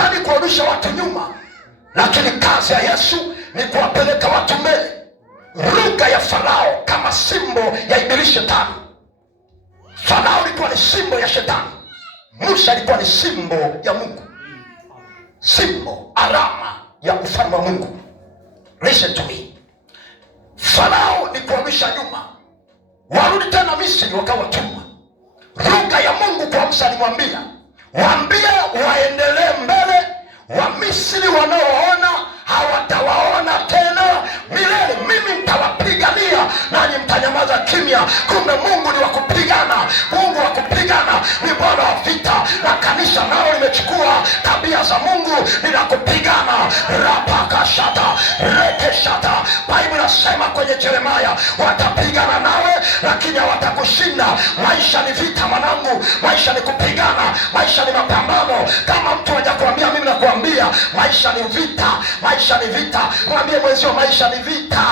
Shetani kuwarudisha watu nyuma, lakini kazi ya Yesu ni kuwapeleka watu mbele. Lugha ya Farao kama simbo ya ibilisi Shetani. Farao ilikuwa ni simbo ya Shetani, Musa ilikuwa ni simbo ya Mungu, simbo, alama ya ufalme wa Mungu. Listen to me. Farao ni kuwarudisha nyuma, warudi tena Misri wakawa watumwa. Lugha ya Mungu kwa Musa alimwambia, waambie waendelee mbele, wa Misri wanaoona hawatawaona tena milele. Mimi nitawapigania nanyi mtanyamaza kimya. Kumbe Mungu ni wa kupigana. Mungu wa kupigana ni Bwana wa vita, na kanisa nao limechukua tabia za Mungu, ni la kupigana. Rapakashata rekeshata. Biblia inasema kwenye Yeremia, watapigana nawe lakini hawatakushinda. Maisha ni vita mwanangu, maisha ni kupigana, maisha ni mapambano. Kama mtu hajakuambia, mimi nakuambia maisha ni vita, maisha ni vita. Mwambie mwenzio maisha ni vita.